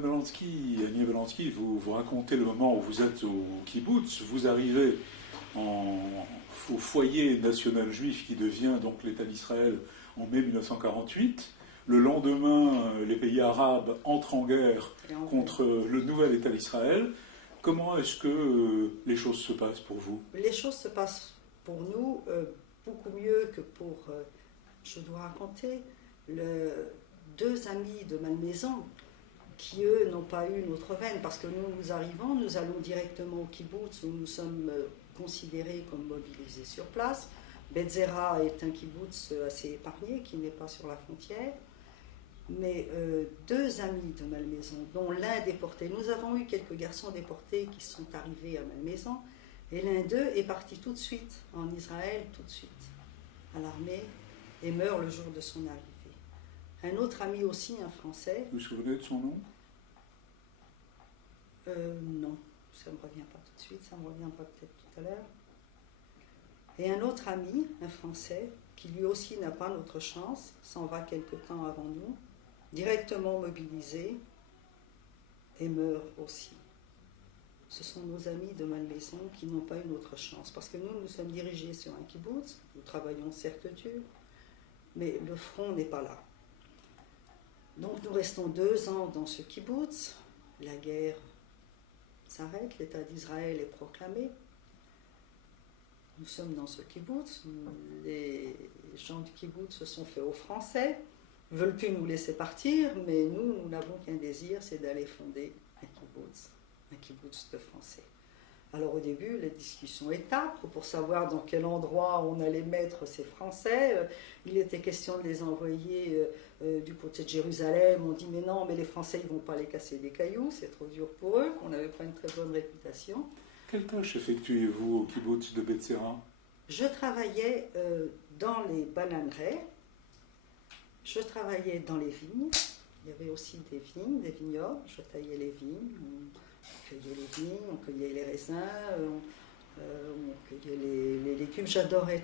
Madame Belansky, Agnès Belansky, vous racontez le moment où vous êtes au kibbutz, vous arrivez au foyer national juif qui devient donc l'État d'Israël en mai 1948. Le lendemain, les pays arabes entrent en guerre contre le nouvel État d'Israël. Comment est-ce que les choses se passent pour vous? Les choses se passent pour nous beaucoup mieux que pour... je dois raconter, deux amis de Malmaison qui, eux, n'ont pas eu notre veine, parce que nous arrivons, nous allons directement au kibbutz où nous sommes considérés comme mobilisés sur place. Betzera est un kibbutz assez épargné, qui n'est pas sur la frontière. Mais deux amis de Malmaison, dont l'un déporté, nous avons eu quelques garçons déportés qui sont arrivés à Malmaison, et l'un d'eux est parti tout de suite en Israël, tout de suite, à l'armée, et meurt le jour de son arrivée. Un autre ami aussi, un Français. Vous vous souvenez de son nom? Non, ça ne me revient pas tout de suite, ça me reviendra peut-être tout à l'heure. Et un autre ami, un Français, qui lui aussi n'a pas notre chance, s'en va quelque temps avant nous, directement mobilisé, et meurt aussi. Ce sont nos amis de Malmaison qui n'ont pas eu notre chance, parce que nous sommes dirigés sur un kibbutz, nous travaillons certes dur, mais le front n'est pas là. Donc nous restons 2 ans dans ce kibbutz, la guerre s'arrête, l'État d'Israël est proclamé. Nous sommes dans ce kibbutz, les gens du kibbutz se sont faits aux Français, ne veulent plus nous laisser partir, mais nous n'avons qu'un désir, c'est d'aller fonder un kibbutz de Français. Alors au début, la discussion est âpre pour savoir dans quel endroit on allait mettre ces Français. Il était question de les envoyer du côté de Jérusalem. On dit mais non, mais les Français ils vont pas les casser des cailloux, c'est trop dur pour eux, qu'on n'avait pas une très bonne réputation. Quelle tâche effectuez-vous au kibbutz de Betzera? Je travaillais dans les bananeraies, je travaillais dans les vignes. Il y avait aussi des vignes, des vignobles. Je taillais les vignes, on cueillait les vignes, on cueillait les raisins, on cueillait les légumes. J'adorais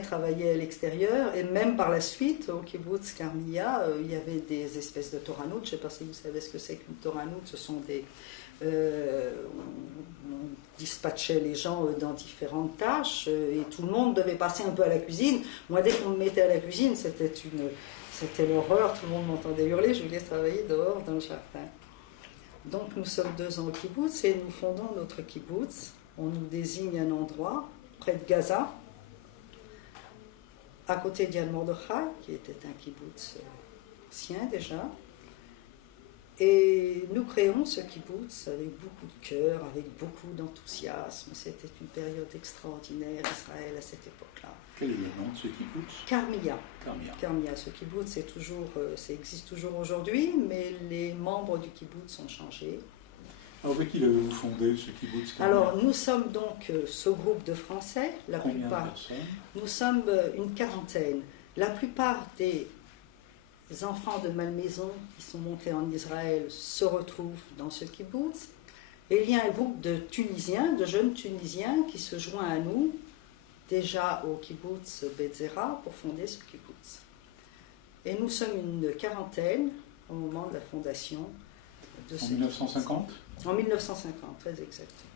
travailler à l'extérieur. Et même par la suite, au kibbutz Karmia, il y avait des espèces de toranout. Je ne sais pas si vous savez ce que c'est qu'une toranout. Ce sont des... on dispatchait les gens dans différentes tâches et tout le monde devait passer un peu à la cuisine. Moi, dès qu'on me mettait à la cuisine, c'était l'horreur, tout le monde m'entendait hurler, je voulais travailler dehors dans le jardin. Donc nous sommes 2 ans au kibbutz et nous fondons notre kibbutz. On nous désigne un endroit près de Gaza, à côté d'Yad Mordechai, qui était un kibbutz ancien déjà. Et nous créons ce kibbutz avec beaucoup de cœur, avec beaucoup d'enthousiasme. C'était une période extraordinaire, Israël, à cette époque-là. Quel est le nom de ce kibbutz? Karmia. Karmia. Ce kibbutz, ça existe toujours aujourd'hui, mais les membres du kibbutz ont changé. Alors, avec qui l'avez-vous fondé, ce kibbutz Karmia? Alors, nous sommes donc ce groupe de Français. Combien de personnes? Nous sommes une quarantaine. La plupart des enfants de Malmaison qui sont montés en Israël se retrouvent dans ce kibbutz. Et il y a un groupe de Tunisiens, de jeunes Tunisiens qui se joint à nous, déjà au kibbutz Betzera, pour fonder ce kibbutz. Et nous sommes une quarantaine au moment de la fondation de ce kibbutz. En 1950 ? En 1950, très exactement.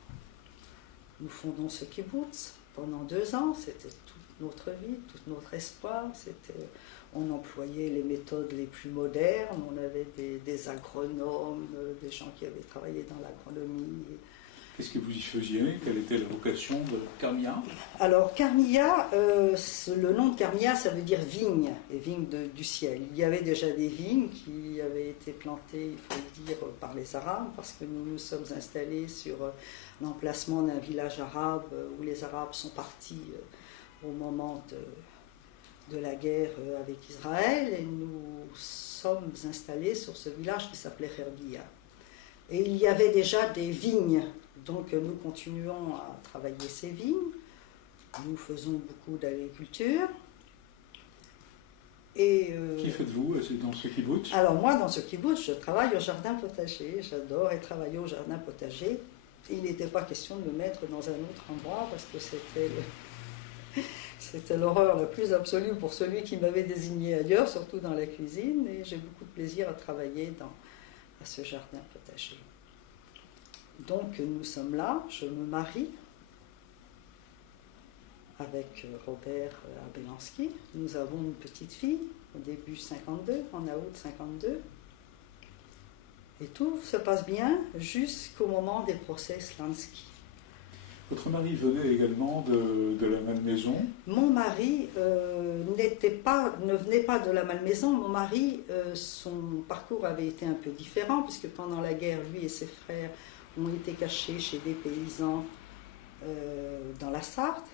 Nous fondons ce kibbutz pendant 2 ans, c'était toute notre vie, tout notre espoir, on employait les méthodes les plus modernes, on avait des agronomes, des gens qui avaient travaillé dans l'agronomie. Qu'est-ce que vous y faisiez? Quelle était la vocation de Karmia? Alors Karmia, le nom de Karmia, ça veut dire vigne, et vigne du ciel. Il y avait déjà des vignes qui avaient été plantées, il faut le dire, par les Arabes, parce que nous nous sommes installés sur l'emplacement d'un village arabe où les Arabes sont partis au moment de la guerre avec Israël, et nous sommes installés sur ce village qui s'appelait Herbia. Et il y avait déjà des vignes, donc nous continuons à travailler ces vignes, nous faisons beaucoup d'agriculture. Et, qui faites-vous dans ce kibbutz? Alors moi, dans ce kibbutz, je travaille au jardin potager, j'adore travailler au jardin potager. Il n'était pas question de me mettre dans un autre endroit parce que c'était C'était l'horreur la plus absolue pour celui qui m'avait désigné ailleurs, surtout dans la cuisine, et j'ai beaucoup de plaisir à travailler à ce jardin potager. Donc nous sommes là, je me marie avec Robert Abelansky. Nous avons une petite fille, au début 52, en août 52. Et tout se passe bien jusqu'au moment des procès Slansky. Votre mari venait également de la Malmaison. Mon mari ne venait pas de la Malmaison. Mon mari, son parcours avait été un peu différent, puisque pendant la guerre, lui et ses frères ont été cachés chez des paysans dans la Sarthe.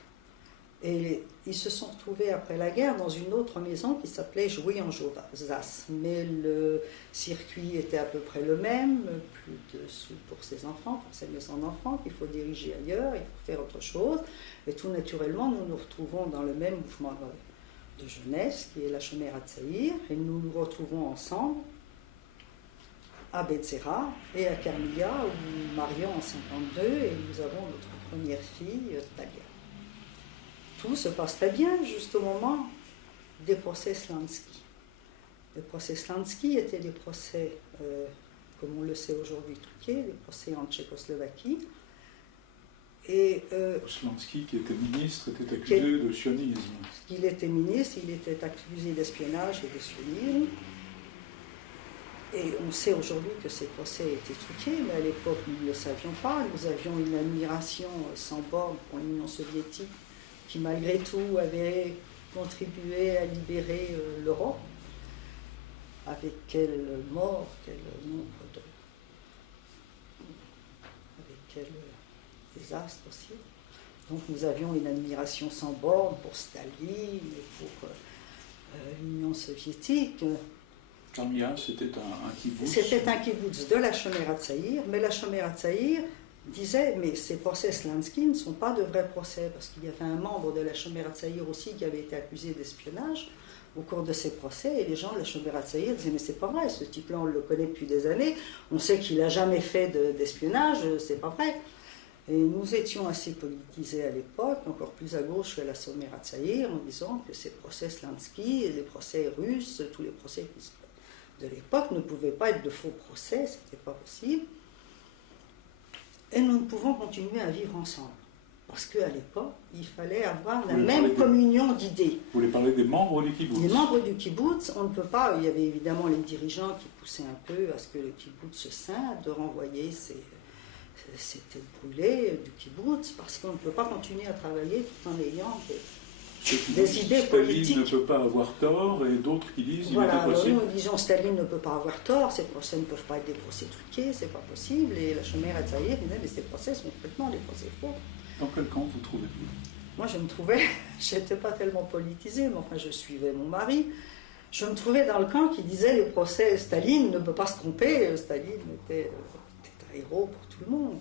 Et ils se sont retrouvés après la guerre dans une autre maison qui s'appelait Jouy-en-Josas. Mais le circuit était à peu près le même, plus de sous pour ses enfants, pour ses maisons d'enfants, qu'il faut diriger ailleurs, il faut faire autre chose. Et tout naturellement, nous nous retrouvons dans le même mouvement de jeunesse, qui est la Shomerat Tzahir, et nous nous retrouvons ensemble à Betzera et à Carmilla, où nous marions en 52, et nous avons notre première fille, Talia. Tout se passe très bien juste au moment des procès Slansky. Les procès Slansky étaient des procès, comme on le sait aujourd'hui, truqués, des procès en Tchécoslovaquie. Et Slansky, qui était ministre, était accusé de sionisme. Il était ministre, il était accusé d'espionnage et de sionisme. Et on sait aujourd'hui que ces procès étaient truqués, mais à l'époque nous ne le savions pas. Nous avions une admiration sans borne pour l'Union soviétique, qui malgré tout avait contribué à libérer l'Europe. Avec quelle mort, quel nombre de... avec quel désastre aussi. Donc nous avions une admiration sans borne pour Staline et pour l'Union soviétique. Carmilla, c'était un kibbutz. C'était un kibbutz de la Shomerat Tzahir, mais la Shomerat Tzahir disait, mais ces procès Slansky ne sont pas de vrais procès, parce qu'il y avait un membre de la Shomerat Tzahir aussi qui avait été accusé d'espionnage au cours de ces procès, et les gens de la Shomerat Tzahir disaient, mais c'est pas vrai, ce type-là on le connaît depuis des années, on sait qu'il n'a jamais fait d'espionnage, c'est pas vrai. Et nous étions assez politisés à l'époque, encore plus à gauche que la Shomerat Tzahir, en disant que ces procès Slansky et les procès russes, tous les procès de l'époque ne pouvaient pas être de faux procès, c'était pas possible. Et nous ne pouvons continuer à vivre ensemble. Parce qu'à l'époque, il fallait avoir la même communion d'idées. Vous voulez parler des membres du kibbutz? Les membres du kibbutz, on ne peut pas. Il y avait évidemment les dirigeants qui poussaient un peu à ce que le kibbutz se scinde, de renvoyer ces têtes brûlées du kibbutz, parce qu'on ne peut pas continuer à travailler tout en ayant des idées politiques. Staline ne peut pas avoir tort, et d'autres qui disent qu'il voilà, était possible. nous disons Staline ne peut pas avoir tort, ces procès ne peuvent pas être des procès truqués, c'est pas possible. Et la Shomerat Tzahir disait, mais ces procès sont complètement des procès faux. Dans quel camp vous trouvez-vous? Moi, je me trouvais, je n'étais pas tellement politisée, mais enfin, je suivais mon mari. Je me trouvais dans le camp qui disait les procès, Staline ne peut pas se tromper, Staline était un héros pour tout le monde.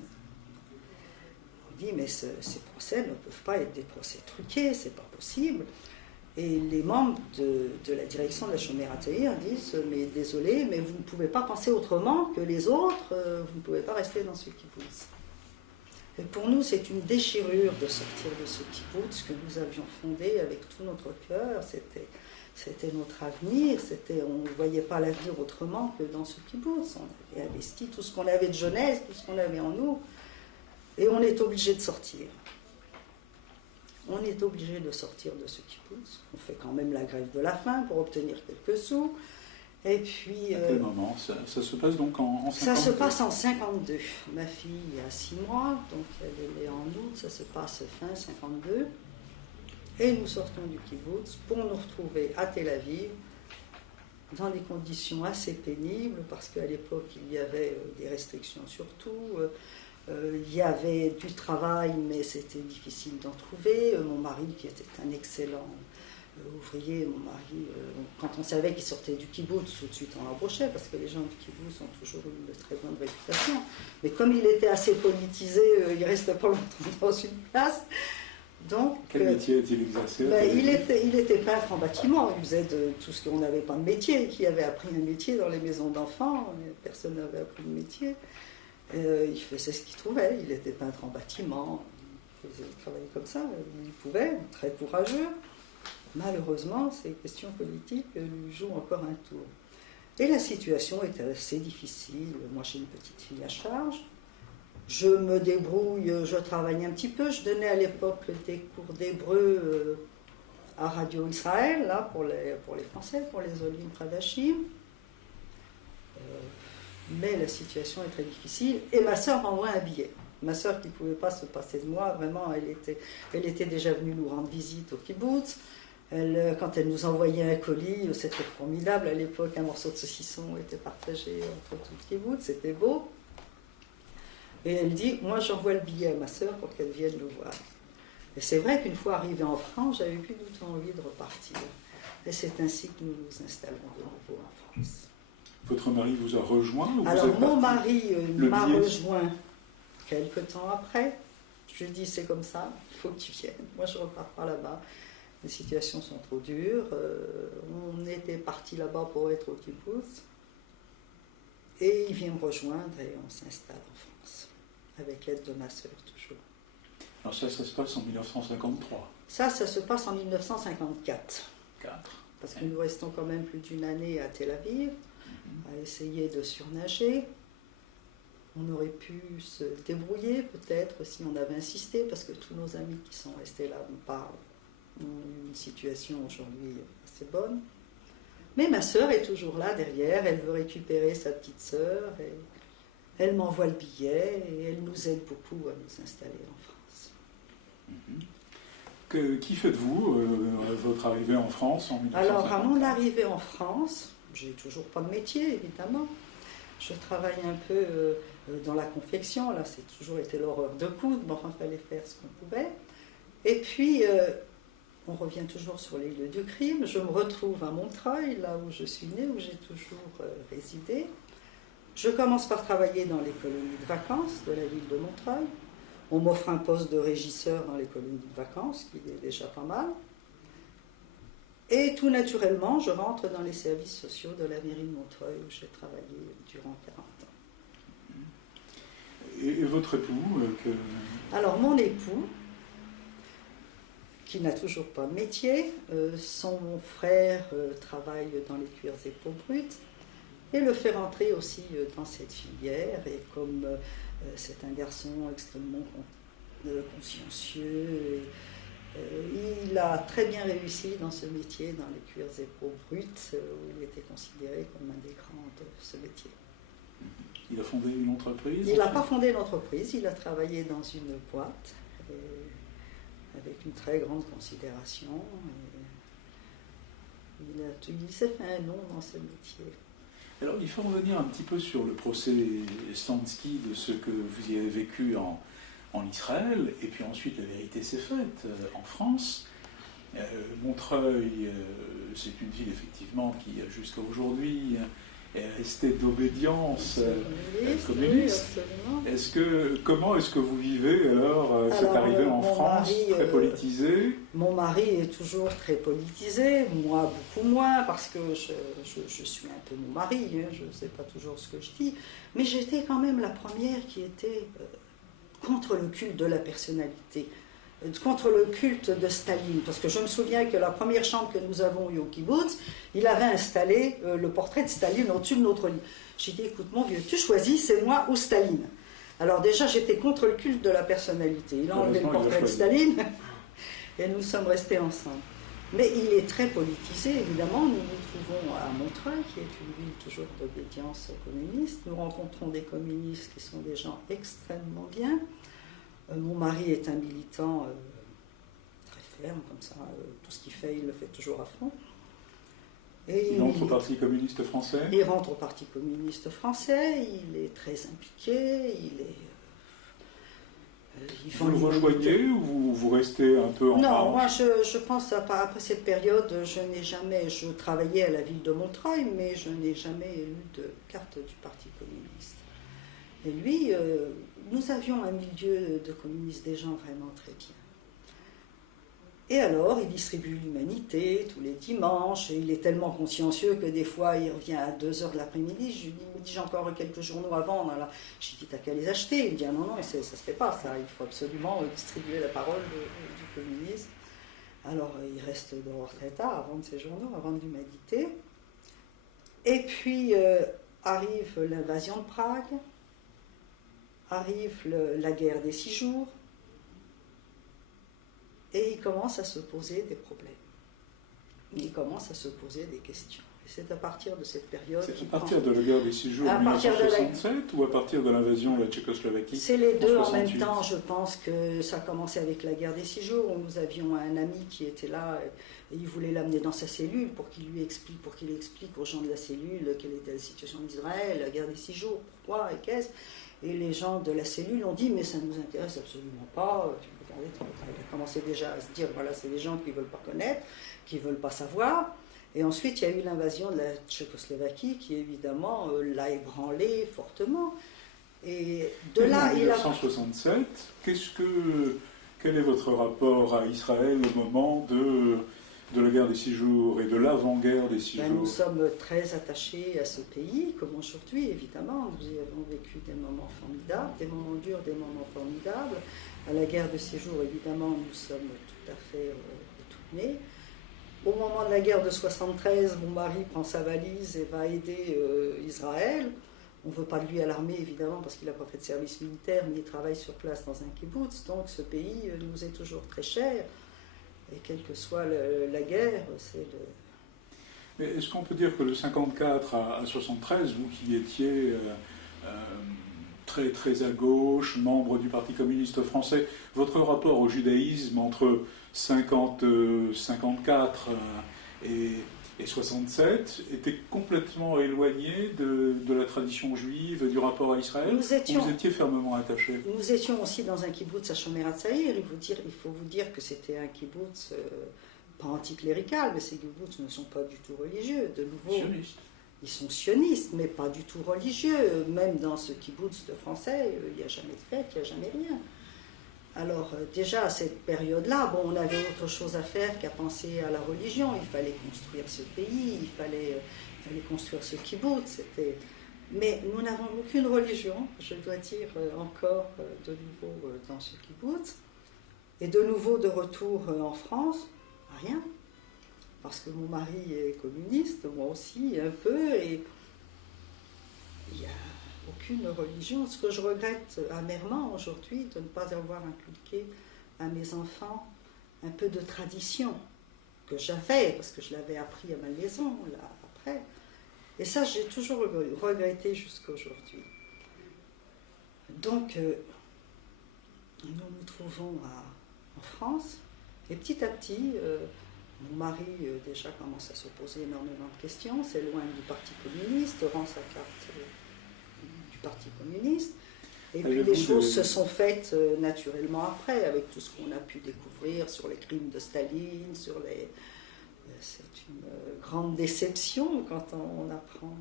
On dit, mais ces procès ne peuvent pas être des procès truqués, c'est pas possible. Et les membres de la direction de la Shomerat Tzahir disent, mais désolé, mais vous ne pouvez pas penser autrement que les autres, vous ne pouvez pas rester dans ce kibbutz. Et pour nous, c'est une déchirure de sortir de ce kibbutz que nous avions fondé avec tout notre cœur. C'était notre avenir. On ne voyait pas l'avenir autrement que dans ce kibbutz. On avait investi tout ce qu'on avait de jeunesse, tout ce qu'on avait en nous. Et on est obligé de sortir. On est obligé de sortir de ce kibbutz. On fait quand même la grève de la faim pour obtenir quelques sous. Et puis, à quel moment ça se passe donc en 52? Ça se passe en 52. Ma fille a 6 mois, donc elle est née en août, ça se passe fin 52. Et nous sortons du kibbutz pour nous retrouver à Tel Aviv, dans des conditions assez pénibles, parce qu'à l'époque, il y avait des restrictions sur tout. Il y avait du travail, mais c'était difficile d'en trouver. Mon mari, qui était un excellent ouvrier, mon mari, quand on savait qu'il sortait du kibbutz, tout de suite on l'embauchait, parce que les gens du kibbutz ont toujours eu de très bonne réputation. Mais comme il était assez politisé, il ne restait pas longtemps dans une place. Donc, quel métier a-t-il exercé? Il était peintre en bâtiment, il faisait de tout ce qu'on n'avait pas de métier. Qui avait appris un métier dans les maisons d'enfants? Personne n'avait appris de métier. Il faisait ce qu'il trouvait, il était peintre en bâtiment. faisait travailler comme ça, il pouvait, très courageux. Malheureusement, ces questions politiques lui jouent encore un tour. Et la situation était assez difficile. Moi, j'ai une petite fille à charge. Je me débrouille, je travaille un petit peu. Je donnais à l'époque des cours d'hébreu à Radio Israël, là, pour les Français, pour les Olim Pradashim. Mais la situation est très difficile. Et ma sœur m'envoie un billet. Ma sœur qui ne pouvait pas se passer de moi, vraiment, elle était déjà venue nous rendre visite au kibbutz. Quand elle nous envoyait un colis, c'était formidable. À l'époque, un morceau de saucisson était partagé entre tout le kibbutz, c'était beau. Et elle dit, moi j'envoie le billet à ma sœur pour qu'elle vienne le voir. Et c'est vrai qu'une fois arrivée en France, j'avais plus du tout envie de repartir. Et c'est ainsi que nous nous installons de nouveau en France. Votre mari vous a rejoint ou Alors vous êtes mon mari m'a billet rejoint quelque temps après. Je lui ai dit, c'est comme ça, il faut que tu viennes. Moi je repars pas là-bas. Les situations sont trop dures. On était partis là-bas pour être au kibbutz. Et il vient me rejoindre et on s'installe en France. Avec l'aide de ma sœur, toujours. Alors ça se passe en 1953. Ça se passe en 1954. 4. Parce que nous restons quand même plus d'une année à Tel Aviv, à essayer de surnager. On aurait pu se débrouiller peut-être si on avait insisté, parce que tous nos amis qui sont restés là ont eu une situation aujourd'hui assez bonne. Mais ma sœur est toujours là derrière, elle veut récupérer sa petite sœur, et elle m'envoie le billet et elle nous aide beaucoup à nous installer en France. Qui faites-vous à votre arrivée en France en 1954 ? Alors, à mon arrivée en France, j'ai toujours pas de métier, évidemment. Je travaille un peu dans la confection, là, c'est toujours été l'horreur de coudre, mais enfin, il fallait faire ce qu'on pouvait. Et puis, on revient toujours sur les lieux du crime. Je me retrouve à Montreuil, là où je suis née, où j'ai toujours résidé. Je commence par travailler dans les colonies de vacances de la ville de Montreuil. On m'offre un poste de régisseur dans les colonies de vacances, qui est déjà pas mal. Et tout naturellement, je rentre dans les services sociaux de la mairie de Montreuil, où j'ai travaillé durant 40 ans. Et votre époux Alors, mon époux, qui n'a toujours pas de métier, son frère travaille dans les cuirs et peaux brutes, et le fait rentrer aussi dans cette filière. Et comme c'est un garçon extrêmement consciencieux, il a très bien réussi dans ce métier, dans les cuirs et peaux brutes, où il était considéré comme un des grands de ce métier. Il a fondé une entreprise ? Il n'a pas fondé une entreprise, il a travaillé dans une boîte, avec une très grande considération. Il s'est fait un nom dans ce métier. Alors, il faut revenir un petit peu sur le procès Stansky, de ce que vous y avez vécu en Israël, et puis ensuite la vérité s'est faite en France. Montreuil, c'est une ville effectivement qui, jusqu'à aujourd'hui, est restée d'obédience communiste. Oui, comment est-ce que vous vivez alors cette arrivée en France, très politisée ? Mon mari est toujours très politisé, moi beaucoup moins, parce que je suis un peu mon mari, hein, je ne sais pas toujours ce que je dis, mais j'étais quand même la première qui était contre le culte de la personnalité, contre le culte de Staline, parce que je me souviens que la première chambre que nous avons eue au kibbutz, il avait installé le portrait de Staline au-dessus de notre lit. J'ai dit, écoute mon vieux, tu choisis, c'est moi ou Staline. Alors déjà, j'étais contre le culte de la personnalité. Il a enlevé le portrait de Staline et nous sommes restés ensemble. Mais il est très politisé, évidemment. Nous nous trouvons à Montreuil, qui est une ville toujours d'obédience communiste. Nous rencontrons des communistes qui sont des gens extrêmement bien. Mon mari est un militant très ferme, comme ça. Tout ce qu'il fait, il le fait toujours à fond. Et il rentre au Parti communiste français ? Il rentre au Parti communiste français, il est très impliqué, vous le rejoignez ou vous restez un peu en marge ? Non, moi je pense, après cette période, je travaillais à la ville de Montreuil, mais je n'ai jamais eu de carte du Parti communiste. Et lui, nous avions un milieu de communistes, des gens vraiment très bien. Et alors, il distribue l'Humanité tous les dimanches, et il est tellement consciencieux que des fois, il revient à 2 heures de l'après-midi. Je lui dis, il me dit, j'ai encore quelques journaux à vendre. Alors, je lui dis, t'as qu'à les acheter. Il me dit, ah non, non, ça se fait pas, ça. Il faut absolument distribuer la parole du communisme. Alors, il reste dehors très tard à vendre ses journaux, à vendre l'Humanité. Et puis, arrive l'invasion de Prague, arrive la guerre des 6 jours, et il commence à se poser des problèmes. Il commence à se poser des questions. Et c'est à partir de cette période... C'est à partir de la guerre des 6 jours en 1967 ou à partir de l'invasion de la Tchécoslovaquie? C'est les deux en même temps. Je pense que ça a commencé avec la guerre des 6 jours, où nous avions un ami qui était là, et il voulait l'amener dans sa cellule pour qu'il explique aux gens de la cellule quelle était la situation d'Israël, la guerre des 6 jours, pourquoi et qu'est-ce. Et les gens de la cellule ont dit, mais ça ne nous intéresse absolument pas. Il a commencé déjà à se dire, voilà, c'est des gens qui ne veulent pas connaître, qui ne veulent pas savoir. Et ensuite, il y a eu l'invasion de la Tchécoslovaquie qui, évidemment, l'a ébranlé fortement. Et de là, en 1967, quel est votre rapport à Israël au moment de la guerre des 6 jours et de l'avant-guerre des 6 jours? Nous sommes très attachés à ce pays, comme aujourd'hui, évidemment. Nous y avons vécu des moments formidables, des moments durs, des moments formidables. À la guerre de 6 jours, évidemment, nous sommes tout à fait retournés. Au moment de la guerre de 73, mon mari prend sa valise et va aider Israël. On ne veut pas de lui à l'armée, évidemment, parce qu'il n'a pas fait de service militaire, mais il travaille sur place dans un kibbutz. Donc ce pays nous est toujours très cher. Et quelle que soit la guerre, c'est le... Mais est-ce qu'on peut dire que de 54 à 73, vous qui étiez très, très à gauche, membre du Parti communiste français, votre rapport au judaïsme entre 54 et 67 était complètement éloigné de la tradition juive, du rapport à Israël? Vous étiez fermement attaché? Nous étions aussi dans un kibbutz à Shomer HaTzaïr. Il faut vous dire que c'était un kibbutz pas anticlérical, mais ces kibbutz ne sont pas du tout religieux. De nouveau, sionistes. Ils sont sionistes, mais pas du tout religieux. Même dans ce kibbutz de français, il n'y a jamais de fête, il n'y a jamais rien. Alors déjà à cette période-là, bon, on avait autre chose à faire qu'à penser à la religion. Il fallait construire ce pays, il fallait construire ce kibbutz. Mais nous n'avons aucune religion, je dois dire, encore de nouveau dans ce kibbutz. Et de nouveau de retour en France, rien. Parce que mon mari est communiste, moi aussi un peu, et il n'y a aucune religion. Ce que je regrette amèrement aujourd'hui, de ne pas avoir inculqué à mes enfants un peu de tradition que j'avais, parce que je l'avais appris à ma maison, là, après. Et ça, j'ai toujours regretté jusqu'à aujourd'hui. Donc, nous nous trouvons en France, et petit à petit... mon mari déjà commence à se poser énormément de questions, s'éloigne du Parti communiste, rend sa carte du Parti communiste. Et puis les choses se sont faites naturellement après, avec tout ce qu'on a pu découvrir sur les crimes de Staline, c'est une grande déception quand on apprend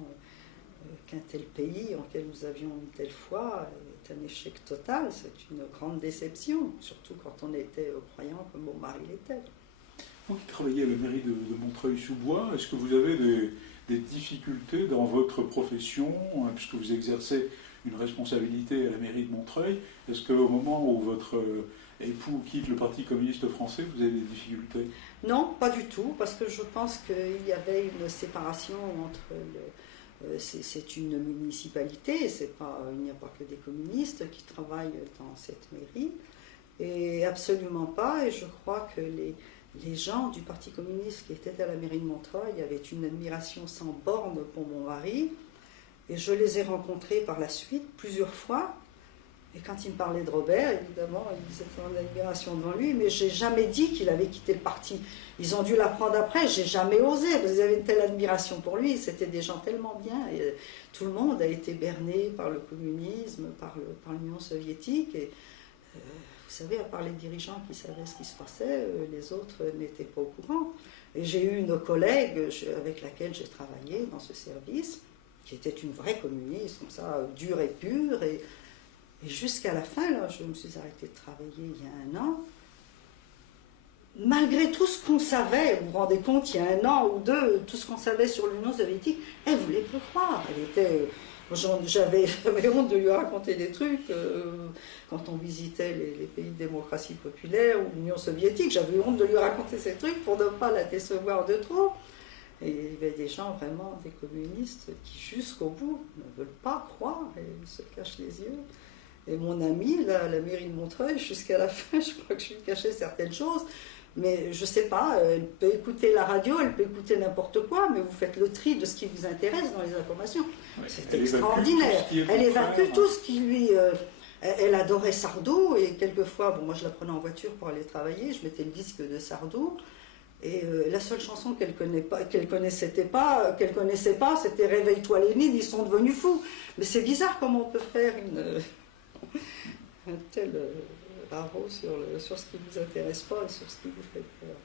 qu'un tel pays, en lequel nous avions une telle foi, est un échec total. C'est une grande déception, surtout quand on était croyant comme mon mari l'était. Vous qui travaillez à la mairie de Montreuil-sous-Bois, est-ce que vous avez des difficultés dans votre profession, puisque vous exercez une responsabilité à la mairie de Montreuil? Est-ce qu'au moment où votre époux quitte le Parti communiste français, vous avez des difficultés? Non, pas du tout, parce que je pense qu'il y avait une séparation entre... c'est une municipalité, il n'y a pas que des communistes qui travaillent dans cette mairie, et absolument pas, et je crois que les gens du Parti communiste qui étaient à la mairie de Montreuil avaient une admiration sans borne pour mon mari. Et je les ai rencontrés par la suite plusieurs fois. Et quand ils me parlaient de Robert, évidemment, ils étaient en admiration devant lui. Mais je n'ai jamais dit qu'il avait quitté le parti. Ils ont dû l'apprendre après. Je n'ai jamais osé, parce qu'ils avaient une telle admiration pour lui. C'était des gens tellement bien. Et tout le monde a été berné par le communisme, par l'Union soviétique. Et, vous savez, à part les dirigeants qui savaient ce qui se passait, les autres n'étaient pas au courant. Et j'ai eu une collègue avec laquelle j'ai travaillé dans ce service, qui était une vraie communiste, comme ça, dure et pure. Et jusqu'à la fin, là, je me suis arrêtée de travailler il y a 1 an. malgré tout ce qu'on savait, vous vous rendez compte, il y a 1 an ou 2, tout ce qu'on savait sur l'Union soviétique, elle ne voulait plus croire. J'avais honte de lui raconter des trucs quand on visitait les pays de démocratie populaire ou l'Union soviétique. J'avais honte de lui raconter ces trucs pour ne pas la décevoir de trop. Et il y avait des gens, vraiment, des communistes, qui jusqu'au bout ne veulent pas croire et se cachent les yeux. Et mon amie, là, à la mairie de Montreuil, jusqu'à la fin, je crois que je lui cachais certaines choses. Mais je ne sais pas, elle peut écouter la radio, elle peut écouter n'importe quoi, mais vous faites le tri de ce qui vous intéresse dans les informations. Oui, c'est extraordinaire. Elle évacue tout ce qui lui... elle adorait Sardou, et quelquefois, bon, moi je la prenais en voiture pour aller travailler, je mettais le disque de Sardou, et la seule chanson qu'elle connaissait pas, c'était Réveille-toi Lénine, ils sont devenus fous. Mais c'est bizarre comment on peut faire un tel haro sur ce qui ne vous intéresse pas et sur ce qui vous fait peur.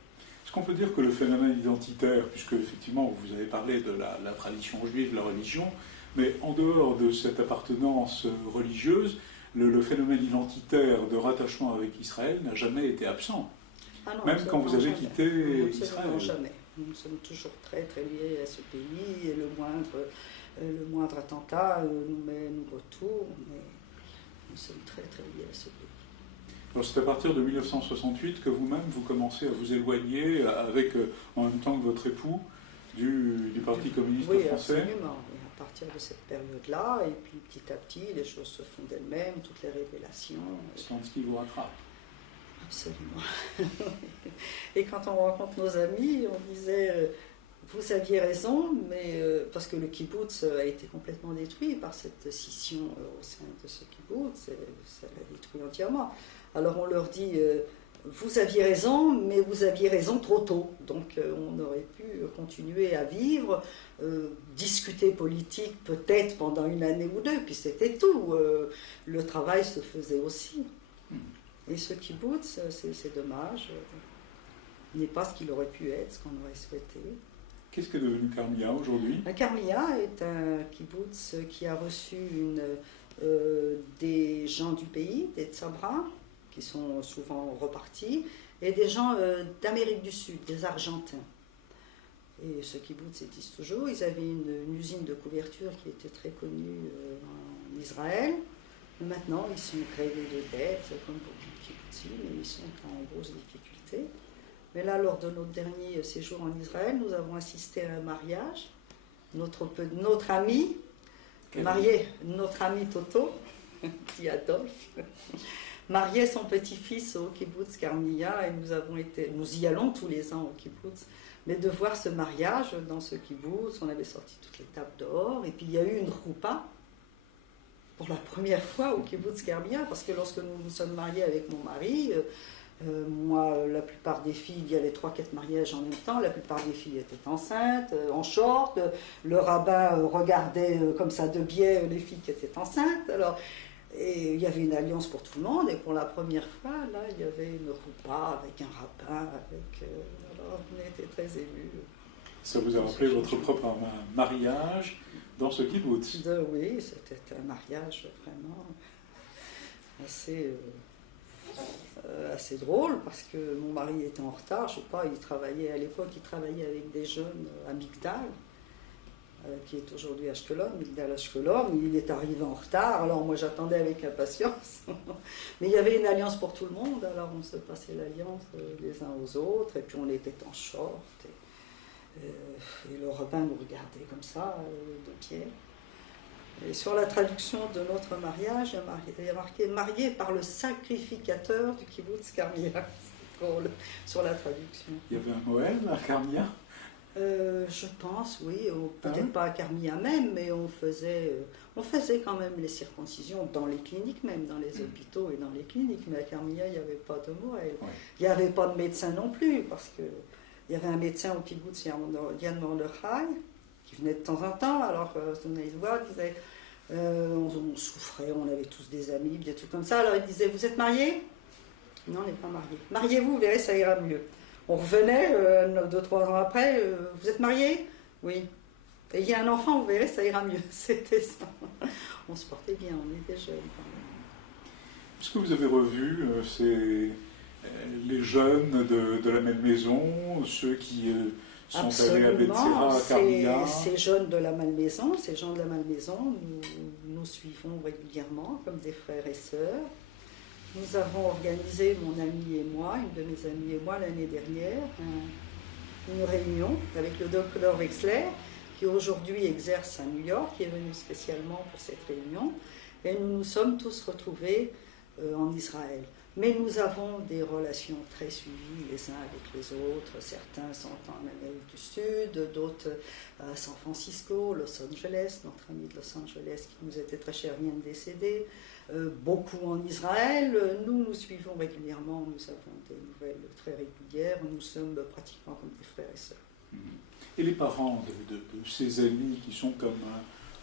Est-ce qu'on peut dire que le phénomène identitaire, puisque effectivement vous avez parlé de la tradition juive, de la religion, mais en dehors de cette appartenance religieuse, le phénomène identitaire de rattachement avec Israël n'a jamais été absent. Ah non, même quand vous avez jamais. quitté Israël. Non, jamais. Nous sommes toujours très très liés à ce pays, et le moindre attentat nous retourne, mais nous sommes très très liés à ce pays. Alors c'est à partir de 1968 que vous-même vous commencez à vous éloigner avec, en même temps que votre épout, du Parti communiste français. Absolument. Et à partir de cette période-là, et puis petit à petit, les choses se font d'elles-mêmes, toutes les révélations. Slansky vous rattrape. Absolument. Et quand on rencontre nos amis, on disait vous aviez raison, mais parce que le kibbutz a été complètement détruit par cette scission au sein de ce kibbutz, ça l'a détruit entièrement. Alors on leur dit vous aviez raison, mais vous aviez raison trop tôt. Donc on aurait pu continuer à vivre, discuter politique peut-être pendant 1 année ou 2, puis c'était tout. Le travail se faisait aussi. Et ce kibbutz, c'est dommage, n'est pas ce qu'il aurait pu être, ce qu'on aurait souhaité. Qu'est-ce qu'est devenu Carmilla aujourd'hui? Carmilla est un kibbutz qui a reçu des gens du pays, des Tsabras, qui sont souvent repartis, et des gens d'Amérique du Sud, des Argentins. Et ce kibbutz existe toujours. Ils avaient une usine de couverture qui était très connue en Israël. Mais maintenant, ils sont grevés de dettes, comme beaucoup de kibbutzim, mais ils sont en grosse difficulté. Mais là, lors de notre dernier séjour en Israël, nous avons assisté à un mariage. Notre ami, marié, notre ami Toto, dit Adolphe, mariait son petit-fils au kibbutz Carmilla, et nous y allons tous les ans au kibbutz. Mais de voir ce mariage dans ce kibbutz, on avait sorti toutes les tables dehors, et puis il y a eu une roupa, pour la première fois au kibbutz Carmilla, parce que lorsque nous nous sommes mariés avec mon mari, moi, la plupart des filles, il y avait 3-4 mariages en même temps, la plupart des filles étaient enceintes, en short, le rabbin regardait comme ça de biais les filles qui étaient enceintes, alors, et il y avait une alliance pour tout le monde, et pour la première fois, là, il y avait une roupa avec un rabbin, alors on était très émus. Ça vous a rappelé votre propre mariage dans ce kibbutz? Oui, c'était un mariage vraiment assez drôle, parce que mon mari était en retard, je sais pas, à l'époque il travaillait avec des jeunes à Migdal, qui est aujourd'hui Ashkelon, Migdal Ashkelon, il est arrivé en retard, alors moi j'attendais avec impatience, mais il y avait une alliance pour tout le monde, alors on se passait l'alliance les uns aux autres, et puis on était en short, et le rabbin nous regardait comme ça, de pied. Et sur la traduction de notre mariage, il y a marqué « marié par le sacrificateur du kibbutz Carmilla ». C'est drôle, sur la traduction. Il y avait un Moël à Carmilla? Je pense, oui. Peut-être pas à Carmilla même, mais on faisait quand même les circoncisions dans les cliniques même, dans les hôpitaux et dans les cliniques. Mais à Carmilla, il n'y avait pas de Moël. Ouais. Il n'y avait pas de médecin non plus, parce que il y avait un médecin au kibbutz, Yann Mordechai, qui venait de temps en temps, alors on allait le voir, il disait, on souffrait, on avait tous des amis, des trucs comme ça, alors il disait, vous êtes mariés? Non, on n'est pas mariés. Mariez-vous, vous verrez, ça ira mieux. On revenait 2-3 ans après, vous êtes mariés? Oui. Et il y a un enfant, vous verrez, ça ira mieux. C'était ça. On se portait bien, on était jeunes quand même. Est-ce que vous avez revu les jeunes de la même maison, ceux qui sont allés à Bethsera, à Carmilla. Ces jeunes de la Malmaison, ces gens de la Malmaison, nous suivons régulièrement comme des frères et sœurs. Nous avons organisé, mon ami et moi, une de mes amies et moi, l'année dernière, une réunion avec le docteur Wexler, qui aujourd'hui exerce à New York, qui est venu spécialement pour cette réunion. Et nous nous sommes tous retrouvés en Israël. Mais nous avons des relations très suivies les uns avec les autres. Certains sont en Amérique du Sud, d'autres à San Francisco, Los Angeles. Notre ami de Los Angeles, qui nous était très cher, vient de décéder. Beaucoup en Israël. Nous suivons régulièrement, nous avons des nouvelles très régulières. Nous sommes pratiquement comme des frères et sœurs. Et les parents de ces amis qui sont comme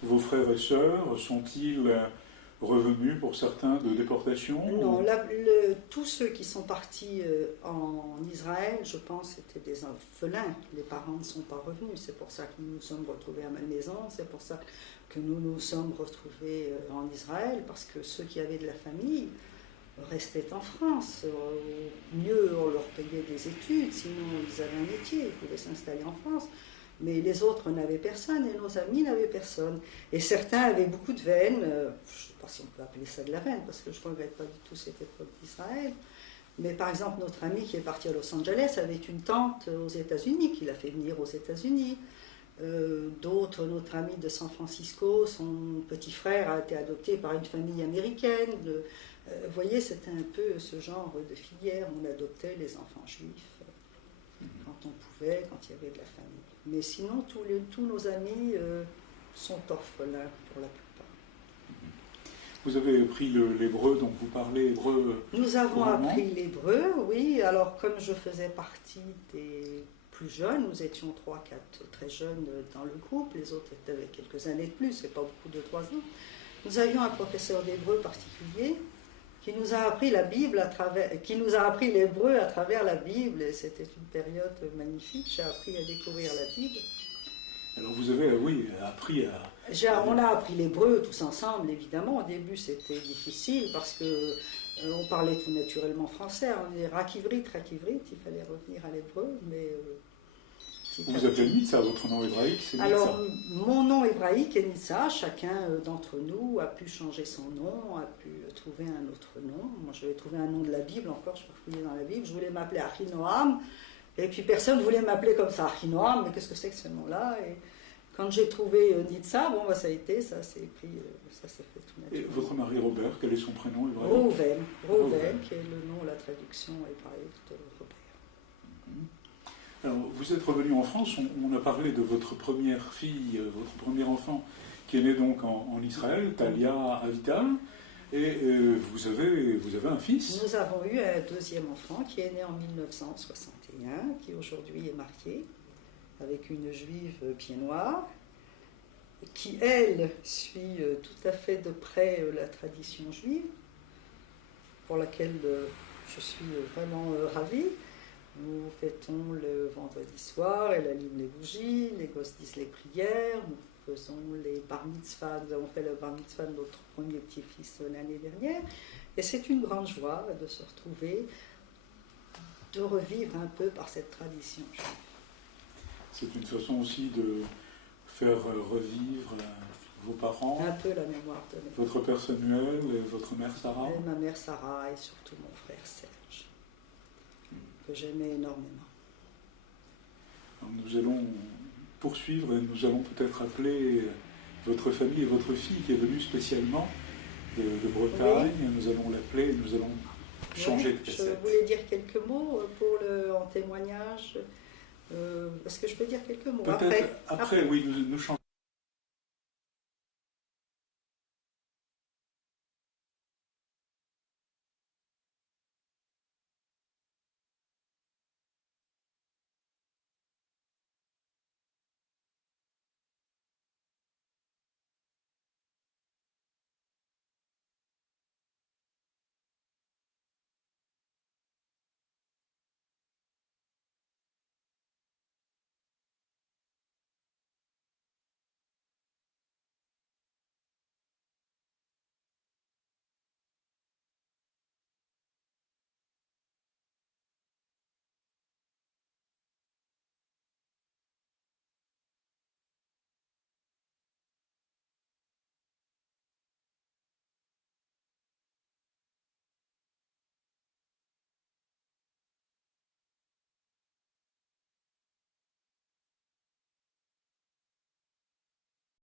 vos frères et sœurs, sont-ils revenus pour certains de déportation? Non, tous ceux qui sont partis en Israël, je pense, étaient des orphelins. Les parents ne sont pas revenus. C'est pour ça que nous nous sommes retrouvés à Malmaison. C'est pour ça que nous nous sommes retrouvés en Israël, parce que ceux qui avaient de la famille restaient en France. Mieux, on leur payait des études, sinon ils avaient un métier, ils pouvaient s'installer en France. Mais les autres n'avaient personne et nos amis n'avaient personne. Et certains avaient beaucoup de veine, je ne sais pas si on peut appeler ça de la veine, parce que je ne regrette pas du tout cette époque d'Israël. Mais par exemple, notre ami qui est parti à Los Angeles avait une tante aux États-Unis, qui l'a fait venir aux États-Unis. D'autres, notre ami de San Francisco, son petit frère a été adopté par une famille américaine. Vous voyez, c'était un peu ce genre de filière. On adoptait les enfants juifs quand on pouvait, quand il y avait de la famille. Mais sinon, tous nos amis sont orphelins pour la plupart. Vous avez appris l'hébreu, donc vous parlez hébreu? Nous avons appris l'hébreu, oui. Alors, comme je faisais partie des plus jeunes, nous étions 3-4 très jeunes dans le groupe, les autres étaient avec quelques années de plus, c'est pas beaucoup de 3 ans. Nous avions un professeur d'hébreu particulier qui nous a appris la Bible qui nous a appris l'hébreu à travers la Bible, et c'était une période magnifique. J'ai appris à découvrir la Bible. Alors vous avez, oui, appris à... On a appris l'hébreu tous ensemble, évidemment. Au début, c'était difficile parce que on parlait tout naturellement français. On disait rakivrit, il fallait revenir à l'hébreu, mais... Vous appelez Nitsa, votre nom hébraïque, c'est Nitsa. Alors, mon nom hébraïque est Nitsa. Chacun d'entre nous a pu changer son nom, a pu trouver un autre nom. Moi, j'avais trouvé un nom de la Bible encore, je fouillais dans la Bible. Je voulais m'appeler Achinoam, et puis personne ne voulait m'appeler comme ça, Achinoam, mais qu'est-ce que c'est que ce nom-là? Et quand j'ai trouvé Nitsa, bon, bah, ça a été, ça s'est fait tout naturellement. Et votre mari Robert, quel est son prénom hébraïque? Rouven, qui est le nom, la traduction hébraïque de Robert. Alors, vous êtes revenu en France, on a parlé de votre première fille, votre premier enfant, qui est né donc en Israël, Talia Avital, et vous avez un fils. Nous avons eu un deuxième enfant qui est né en 1961, qui aujourd'hui est marié avec une juive pied noir, qui elle suit tout à fait de près la tradition juive, pour laquelle je suis vraiment ravie. Nous fêtons le vendredi soir, elle allume les bougies, les gosses disent les prières, nous faisons les bar mitzvahs, nous avons fait le bar mitzvah de notre premier petit-fils l'année dernière, et c'est une grande joie de se retrouver, de revivre un peu par cette tradition. C'est une façon aussi de faire revivre vos parents, un peu la mémoire de votre père Samuel et votre mère Sarah. Et ma mère Sarah et surtout mon frère Serge, que j'aimais énormément. Alors nous allons poursuivre et nous allons peut-être appeler votre famille et votre fille qui est venue spécialement de Bretagne. Oui. Nous allons l'appeler et nous allons changer de cassette. Je voulais dire quelques mots en témoignage. Est-ce que je peux dire quelques mots après, oui, nous changeons.